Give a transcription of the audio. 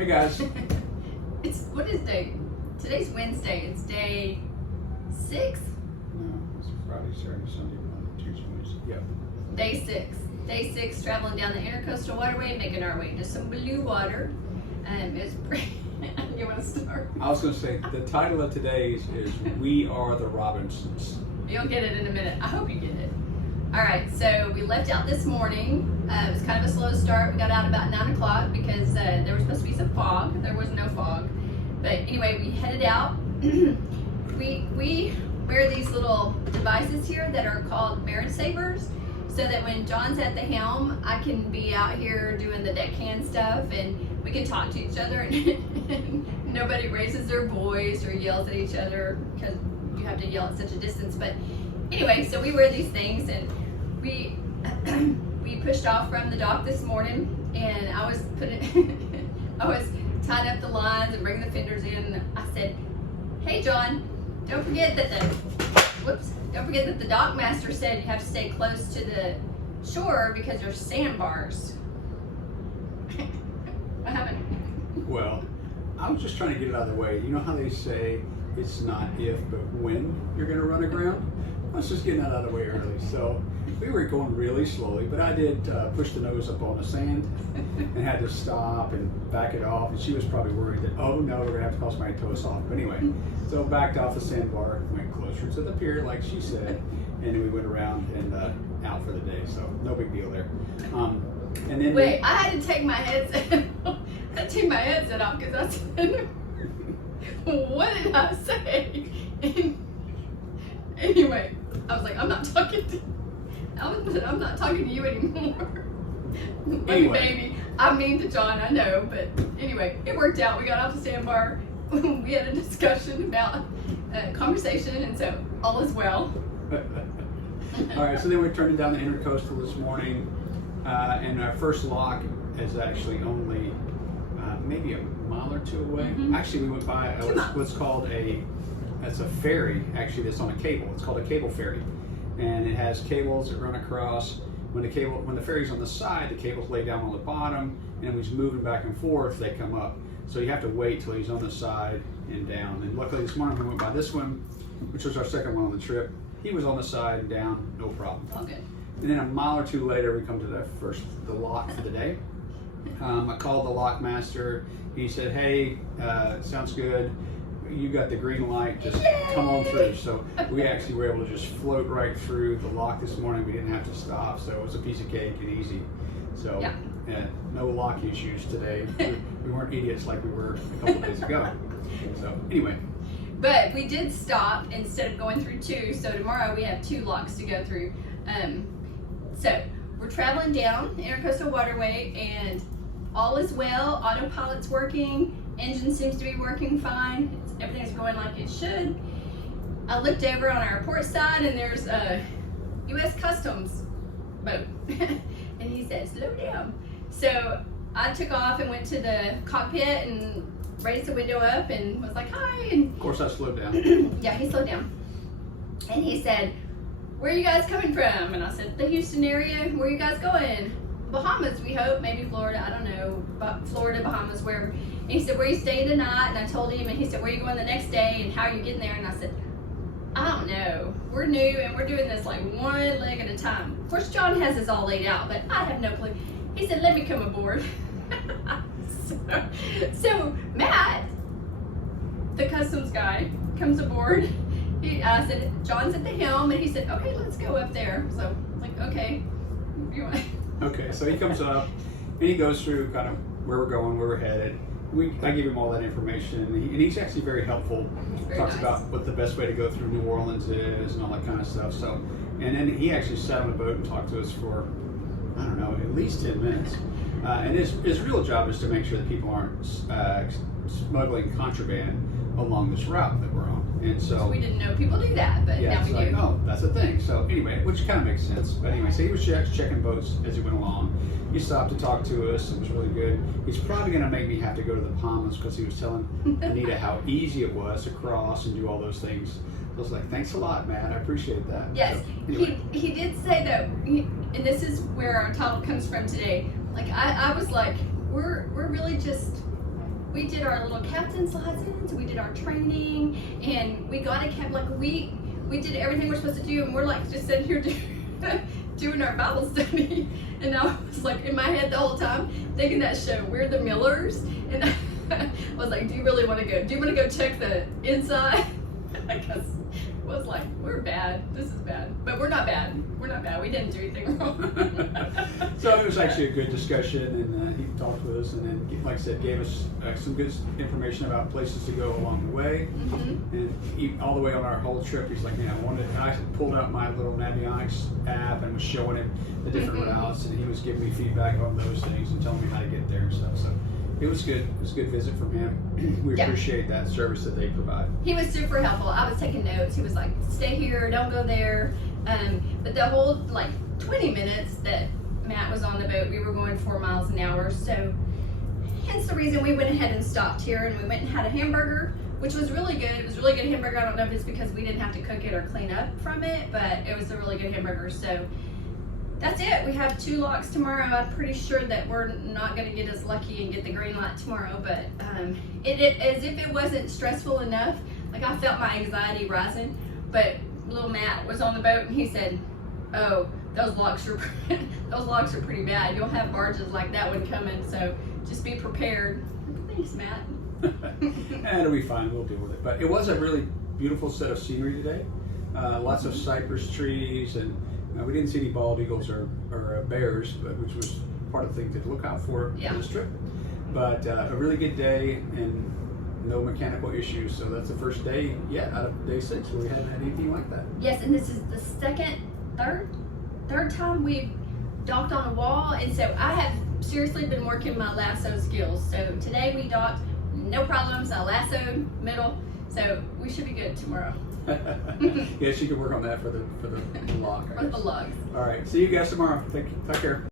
Hey guys. What is day? Today's Wednesday. It's day 6? No, it's Friday, Saturday, Sunday, Monday, Tuesday, Wednesday. Yep. Day 6. Day 6, traveling down the Intercoastal Waterway, making our way to some blue water. It's pretty. You want to start? I was going to say, the title of today's is We Are the Robinsons. You'll get it in a minute. I hope you get it. All right, so we left out this morning. It was kind of a slow start. We got out about 9 o'clock because there was supposed to be some fog. There was no fog. But anyway, we headed out. we wear these little devices here that are called marriage savers, so that when John's at the helm, I can be out here doing the deckhand stuff and we can talk to each other and nobody raises their voice or yells at each other because you have to yell at such a distance. But anyway, so we wear these things and we pushed off from the dock this morning, and I was tying up the lines and bringing the fenders in. I said, "Hey John, don't forget that the dock master said you have to stay close to the shore because there's sandbars." What happened? Well, I was just trying to get it out of the way. You know how they say it's not if, but when you're going to run aground? I was just getting that out of the way early. So we were going really slowly, but I did push the nose up on the sand and had to stop and back it off. And she was probably worried that, oh no, we're going to have to cross my toes off. But anyway, so backed off the sandbar, went closer to the pier, like she said, and then we went around and out for the day. So no big deal there. And then wait, I had to take my headset. I took my headset off because I said, "What did I say?" And anyway, I was like, "I'm not talking to you anymore." Anyway. Baby, I mean to John, I know, but anyway, it worked out. We got off the sandbar. We had a discussion about conversation, and so all is well. All right, so then we're turning down the Intercoastal this morning, and our first lock is actually only maybe a mile or two away. Mm-hmm. Actually, we went by what's called it's a ferry, actually, that's on a cable. It's called a cable ferry, and it has cables that run across. When the ferry's on the side, the cables lay down on the bottom, and when he's moving back and forth, they come up. So you have to wait till he's on the side and down. And luckily this morning we went by this one, which was our second one on the trip. He was on the side and down, no problem. Okay. And then a mile or two later, we come to the lock for the day. I called the lock master. He said, "Hey, sounds good. You got the green light. Just come on through." So we actually were able to just float right through the lock this morning. We didn't have to stop, so it was a piece of cake and easy. So yeah, no lock issues today. We weren't idiots like we were a couple days ago. So anyway. But we did stop instead of going through 2, so tomorrow we have 2 locks to go through. So we're traveling down the Intercoastal Waterway and all is well. Autopilot's working, engine seems to be working fine. Everything's going like it should. I looked over on our port side and there's a U.S. Customs boat. And he said, "Slow down." So I took off and went to the cockpit and raised the window up and was like, "Hi." And of course I slowed down. yeah, he slowed down. And he said, "Where are you guys coming from?" And I said, "The Houston area." "Where are you guys going?" "Bahamas, we hope. Maybe Florida, I don't know. But Florida, Bahamas, wherever." And he said, "Where are you staying tonight?" And I told him, and he said, "Where are you going the next day? And how are you getting there?" And I said, "I don't know. We're new and we're doing this like one leg at a time." Of course, John has this all laid out, but I have no clue. He said, "Let me come aboard." So Matt, the customs guy, comes aboard. I said, "John's at the helm," and he said, "Okay, let's go up there." So I'm like, "Okay, you want?" Okay, so he comes up and he goes through kind of where we're going, where we're headed. I give him all that information, and he's actually very helpful. Talks nice about what the best way to go through New Orleans is and all that kind of stuff. So, and then he actually sat on the boat and talked to us for, I don't know, at least 10 minutes. And his real job is to make sure that people aren't smuggling contraband along this route that we're on. And so we didn't know people do that, but yeah, now we do. Oh, that's a thing. So anyway, which kind of makes sense. But anyway, so he was checking boats as he went along. He stopped to talk to us. It was really good. He's probably going to make me have to go to the Bahamas because he was telling Anita how easy it was to cross and do all those things. I was like, "Thanks a lot, Matt. I appreciate that." Yes, So, anyway. he did say that, and this is where our title comes from today. Like I was like, we're really just we did our little captain's lessons, we did our training, and we got a cap, like we did everything we're supposed to do, and we're like just sitting here doing our Bible study. And I was like in my head the whole time thinking that show, We're the Millers, and I was like, do you really want to go? Do you want to go check the inside? Because I was like, we're bad. This is bad. But we're not bad. We're not bad. We didn't do anything wrong. So it was actually a good discussion, and he talked with us, and then, like I said, gave us some good information about places to go along the way. Mm-hmm. And all the way on our whole trip, he's like, I pulled out my little Navionics app and was showing him the different routes, and he was giving me feedback on those things and telling me how to get there and stuff. So it was good. It was a good visit from him. We appreciate that service that they provide. He was super helpful. I was taking notes. He was like, stay here, don't go there. But the whole 20 minutes that Matt was on the boat, we were going 4 miles an hour. So hence the reason we went ahead and stopped here, and we went and had a hamburger, which was really good. It was a really good hamburger. I don't know if it's because we didn't have to cook it or clean up from it, but it was a really good hamburger. So that's it. We have 2 locks tomorrow. I'm pretty sure that we're not going to get as lucky and get the green light tomorrow, but as if it wasn't stressful enough, like I felt my anxiety rising, but little Matt was on the boat and he said, oh, those locks are pretty bad. You'll have barges like that one coming, so just be prepared. Thanks, Matt. And it'll be fine. We'll deal with it. But it was a really beautiful set of scenery today. Lots of cypress trees, and we didn't see any bald eagles or bears, which was part of the thing to look out for this trip. But a really good day and no mechanical issues. So that's the first day yet out of day 6 where we haven't had anything like that. Yes, and this is the third time we've docked on a wall, and so I have seriously been working my lasso skills. So today we docked, no problems. I lassoed middle, so we should be good tomorrow. Yes, you can work on that for the lock. For the lugs. All right, see you guys tomorrow. Take care.